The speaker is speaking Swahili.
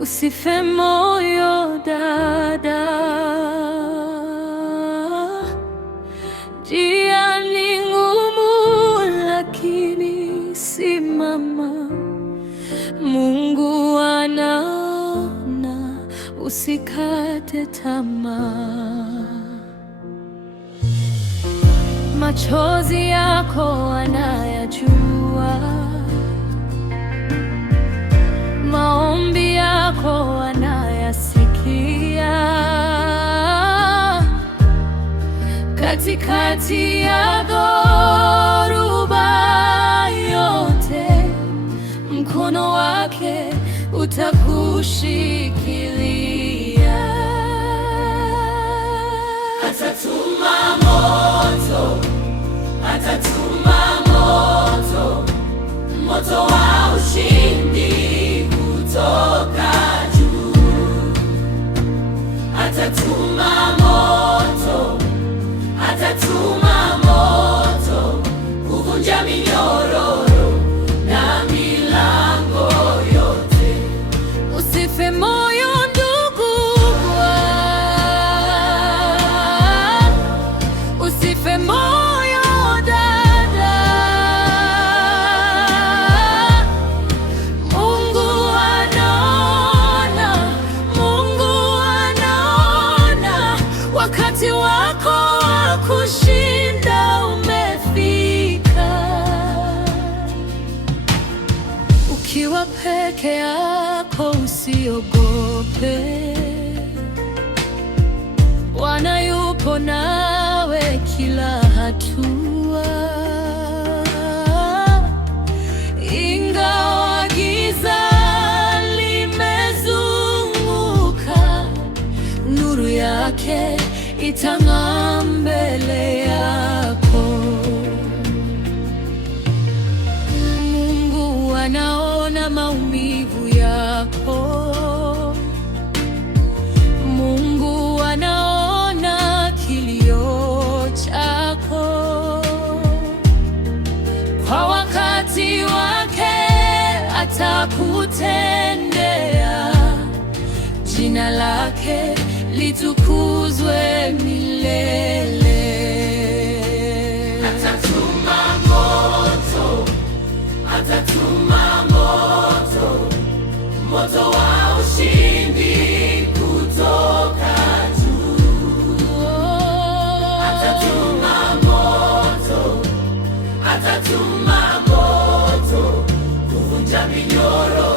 Usife moyo dada, njia ni ngumu lakini simama. Mungu anaona, usikate tamaa. Machozi yako anayajua, maombi yako anayasikia. Katikati ya dhoruba yote, mkono wake utakushikilia. Atatuma moto, atatuma moto, moto wa ushindi kutoka juu. Atatuma moto, atatuma moto, kuvunja minyororo na milango yote. Usife moyo ndugu, usife moyo dada. Mungu anaona, Mungu anaona. Wakati wako wa kushinda umefika. Ukiwa peke yako usiogope, Bwana yupo nawe kila hatua. Ingawa giza limezunguka, nuru yake itang'aa mbele yako. Mungu anaona maumivu yako. Mungu anaona kilio chako. Kwa wakati wake atakutendea. Jina lake litukuzwe milele. Atatuma moto, atatuma moto, moto wa ushindi kutoka juu. Atatuma moto, atatuma moto, kuvunja minyororo